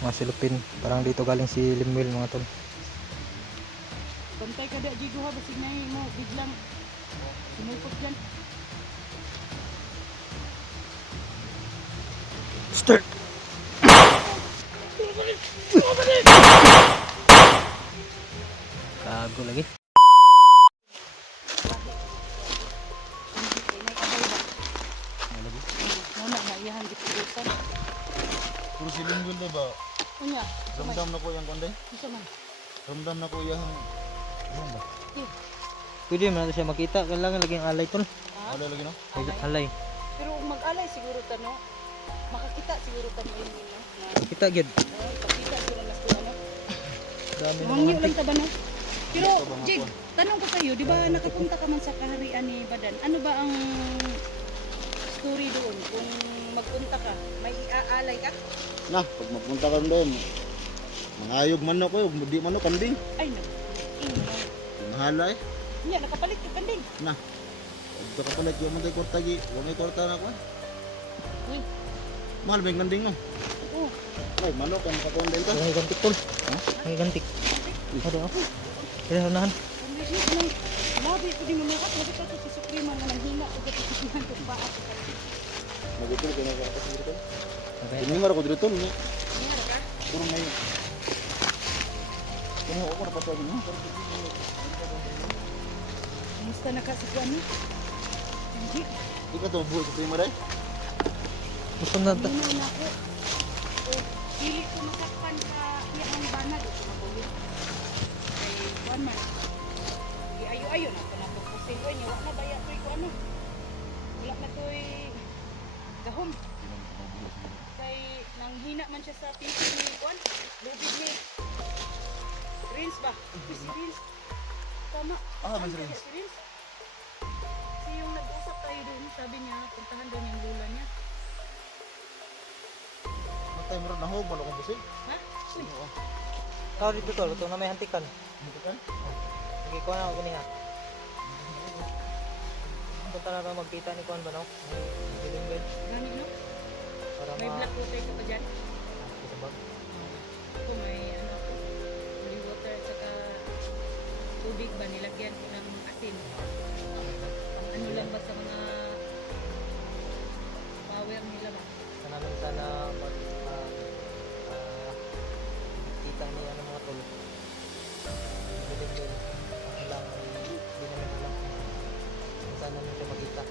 mga silupin. Parang dito galing si Limwil mga tol. Bantay ka da, Jigo ha, basig na mo, biglang sumulpot dyan. Start! Kago lagi. Muna, maiyahan dipulutan. Puro si Linggol na ba? Unya, Ramdam na ko yung konde? isa man. Ramdam na ko yung... Ano ba? Pwede man natin siya makita. Kailangan lagi ang alay tol. Ha? Wala lagi no? Alay. Pero kung mag-alay siguro tano, makakita siguro tano yun no? Kita gyud. Pakita siguro na sila no? Dami ng Mangyo mga lang ta ba no? Pero, Ito ba nga Jig, po? tanong ko sa'yo, di ba nakapunta ka man sa kaharian ni Badan? Ano ba ang story doon? Kung magpunta ka, may iaalay ka? Na, pag magpunta ka doon, mangayog man ako, di man ako kanding. Ay, no. Mahala eh. Hindi, nakapalit ka kanding. Na, pag ka pala, yung mga kortagi, huwag may korta na ako eh. Uy, Mahal ba yung kanding no? oo. Ay, manok ang makakonde ito. May gantik tol. May gantik. Ano oh? Kaya unahan. Ang wish ko lang, labi ko din mamukat. Labi ka to si Suprema nga nanghina. Huwag ka titinan kung baa ko ka. Magutol ko na ako sa dito. Okay. Tinimar ako dito ni. Nangyara ka? Puro may... Kaya ako na patawin mo. Kumusta na ka sa kuwan mo? Hindi. Di ka to buhay sa primar eh. Gusto na ta. Hindi na ako. O, pili ko makakpan sa iyang banag. Ito na bulit. Kay kuwan man. Ayo-ayo na ito na ito. Kasi kuwan niya, wala na baya ito ko ano. Wala na ito gahom. Kay nanghina man siya sa pinto ni kuwan. Lubid ni Rins ba? Ito si Rins. Tama. Ah, Saan Mas kaya Rins. si Rins? Kasi yung nag-usap tayo doon, sabi niya, puntahan daw yung lula niya. Matay mo rin nahog, malo kong busig. Ha? Uy, Tao dito tol. Ito na may hantikan. Dito ka? Sige ko na ako niya. Punta na lang magkita ni Kuan ba no? May Limwil. gani no? Para May black water ka ba dyan? Kisabag. Ako may ano ako, holy water at saka tubig ba nilagyan ko ng asin. Pang ano lang ba sa mga power nila ba? Sana namin sana mag kita ni ano mga tol. Limwil. Ang lang hindi namin alam. Sana namin siya makita.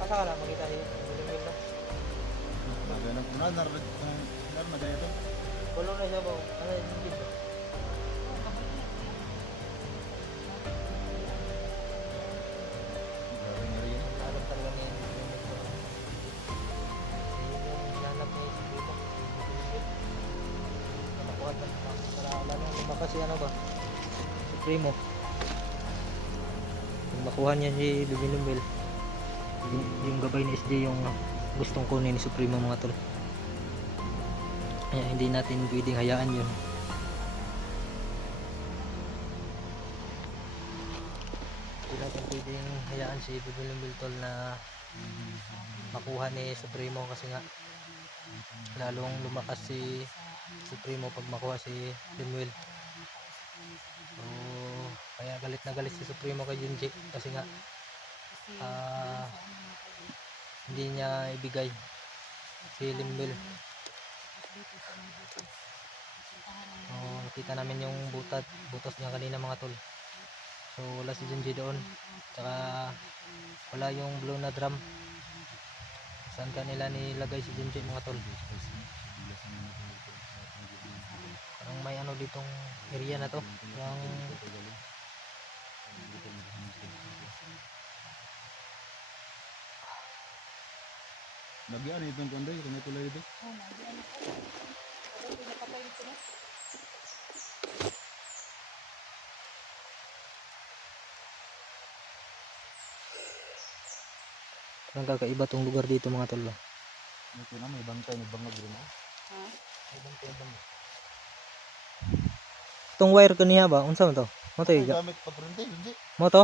Asa ka lang makita ni Limwil no? Maganda na kuna, narinig kung na ganito. Kulong na siya ba? Ano yung dito? Grabe nga rin. Alam talaga niya yung Limwil ko. Yun yung hinanap niya sa dito. Nakakuha na para lalo lumakas si ano ba? Si Primo. Yung makuha niya si Limwil. Yung gabay ni SJ yung gustong kunin ni Supremo mga tol. Kaya hindi natin pwedeng hayaan yun. Hindi natin pwedeng hayaan si Limwil tol na makuha ni Supremo kasi nga lalong lumakas si Supremo pag makuha si Limwil. So, kaya galit na galit si Supremo kay Junji kasi nga hindi niya ibigay si Limwil. So, nakita namin yung butas niya kanina mga tol. So wala si Junji doon. Tsaka wala yung blue na drum. Saan kanila nilagay si Junji mga tol? Parang may ano ditong area na to. Yung Lagyan itong konde, kung may tulay dito. Oh, mali ano ko. Ano pinapatay nito na? parang kakaiba tong lugar dito mga tol ba? Ito na, may bangkay, may bangag rin ako. Ha? May bangkay, bangag. Itong wire kaniya ba? Unsa man to? Mo to Ay, iga? gamit pa kurente, hindi. Mo to?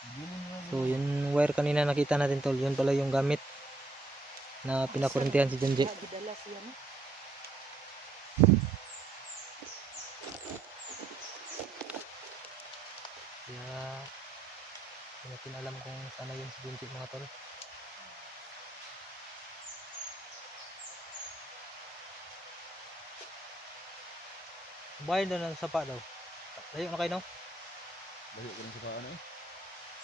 Hindi mo So yung wire kanina nakita natin tol, yun pala yung gamit na pinakurintihan si Junji. Gidala siya no? natin alam kung sana yun si Junji mga tol. Bayan daw ng sapa daw. Layo na kayo no? Balik ko rin sa paano eh.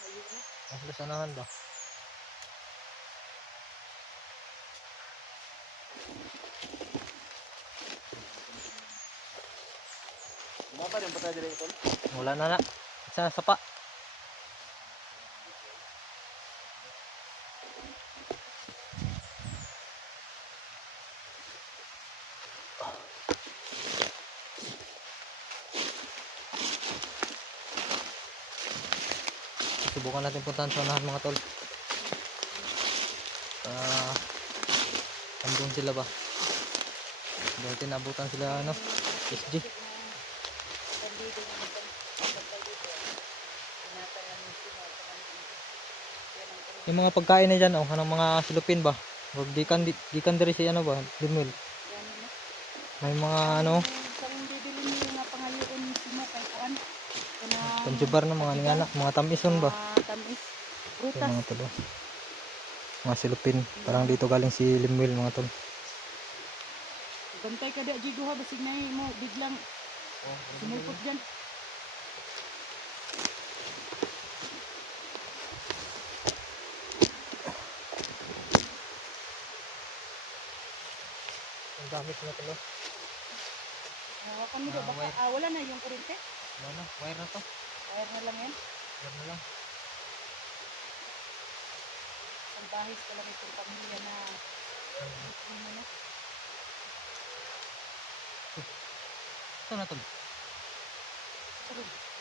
Layo na. Ang sila sanahan ba? Mapa din patay dire tol. Wala na na. Sa sapa. Subukan natin puntahan sa unahan mga tol. Andun sila ba? Dahil tinabutan sila ano? SG. Bandido na natin. Bandido. Tinatayan mo sila. Yung mga pagkain na dyan, oh, anong mga silupin ba? Huwag gikan diri si ano ba? Limil. Yan na. May mga ano, Sang bibili niyo nga pangayoon sino kay kuan. Kanang tanjubar na mga ningana, mga tamison ba? tamis. Yung Prutas. mga tol. Mga silupin. Parang dito galing si Limil mga tol. Bantay ka da jigo ha basig na mo biglang sumulpot dyan. Ang gamit mga tol. Hawakan mo daw baka wire. wala na yung kurente. Ano, wire na to. Wire na lang yan. Wire na lang. Ang bahis ka lang itong pamilya na ano na. Ito na tol.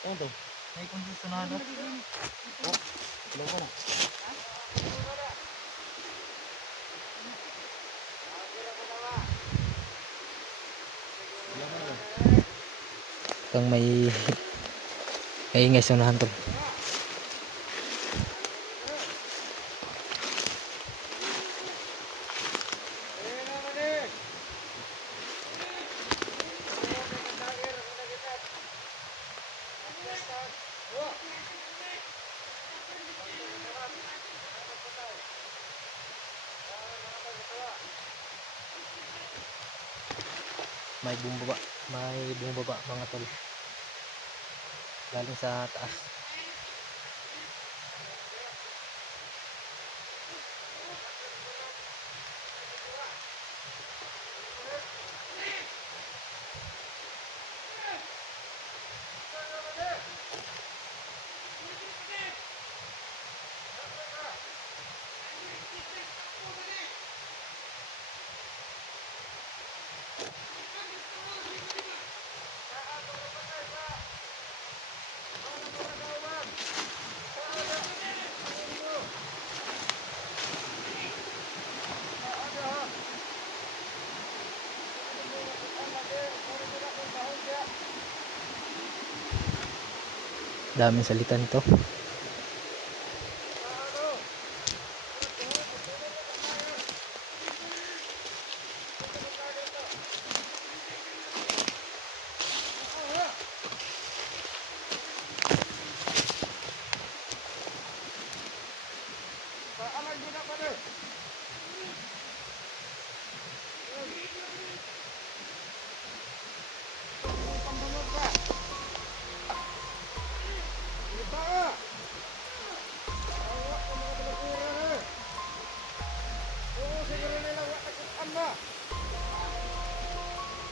Ano to? May kondisyonar. Ilang ko na. Itong may ingay sa unahan tol. May bumababa mga tol. Galing sa taas. Daming salita nito.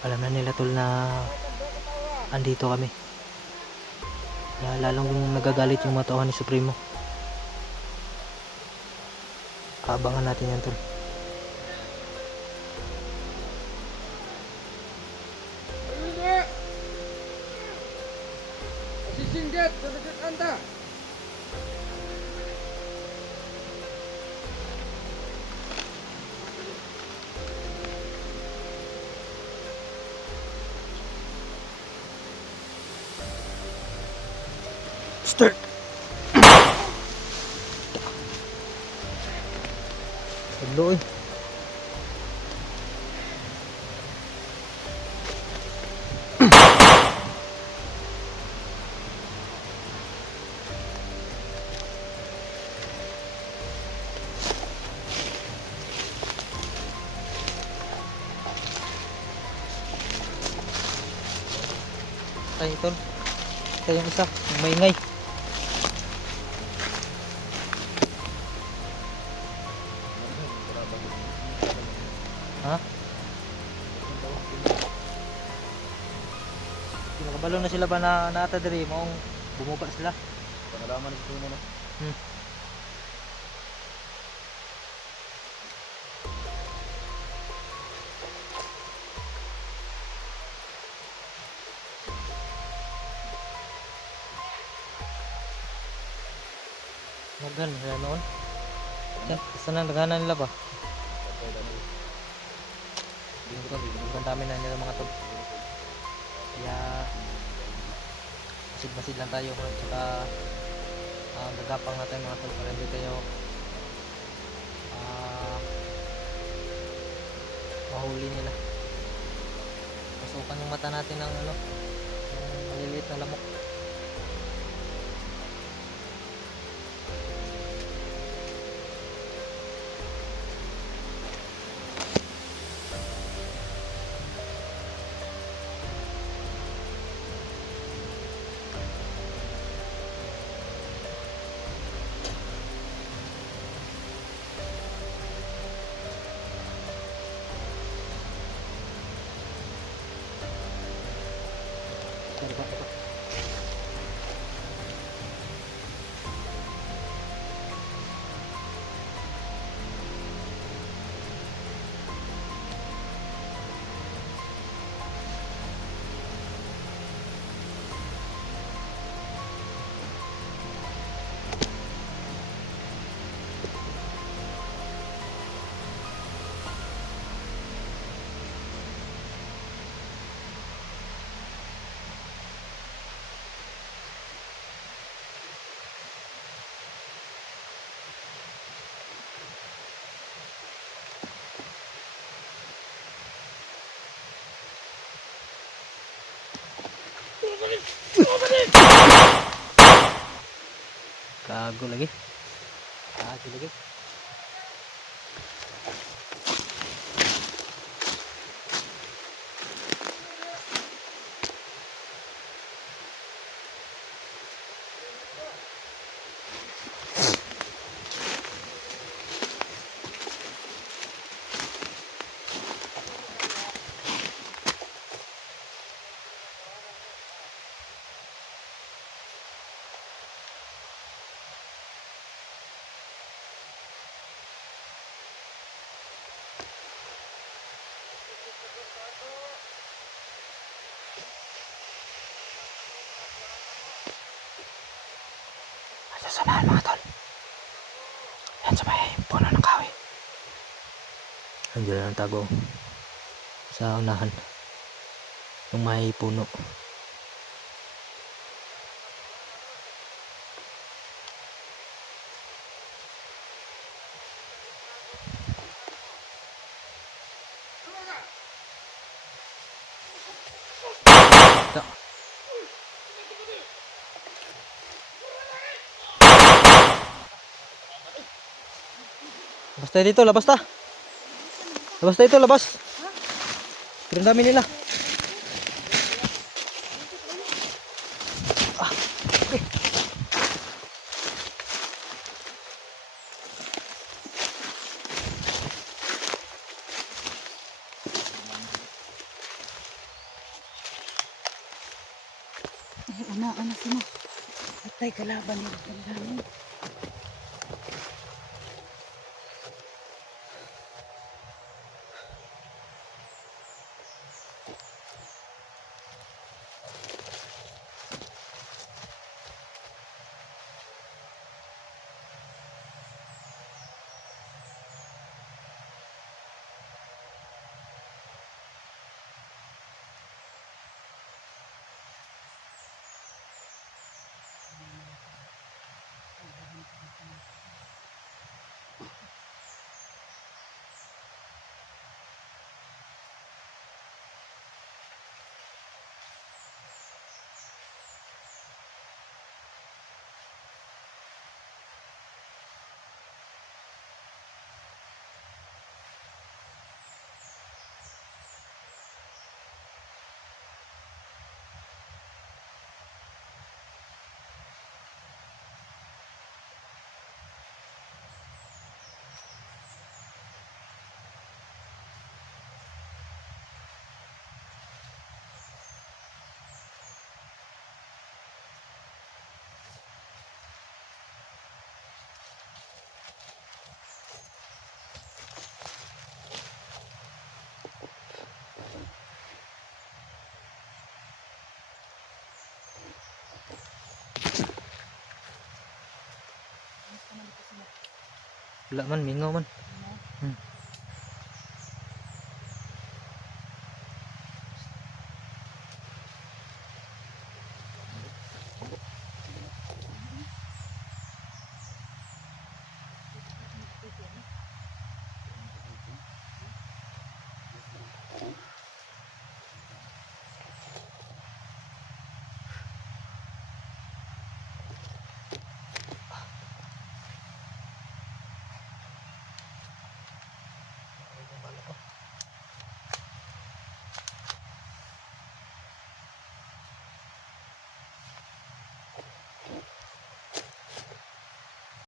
Alam na nila tol na andito kami. Kaya lalong nagagalit yung mga tauhan ni Supremo. Abangan natin yan tol. Sisinggat, sedikit anda. Start. Hello. patay tol. Ito yung isa, yung maingay. Ha? Kinakabalo na sila ba na nata diri maong bumuba sila. Pangalaman ito mo na. Hmm. Magan sila noon. Yan, saan ang naganan nila ba? Ang dami na nila mga tol. Kaya masid-masid lang tayo at saka gagapang natin mga tol para hindi tayo mahuli nila. Pasukan yung mata natin ng ano, yung maliliit na lamok. Ito. Gago lagi. Gago lagi. Sasanahan mga tol. Yan sa may puno ng kahoy. Andiyan ang tago sa unahan yung may puno. Ito. Labas tayo dito, labas ta. Labas tayo dito, labas. Pero ang dami nila. Okay. Ay, anak mo. Patay kalaban nila. Kalaban. Wala man, mingaw man. No? Hmm.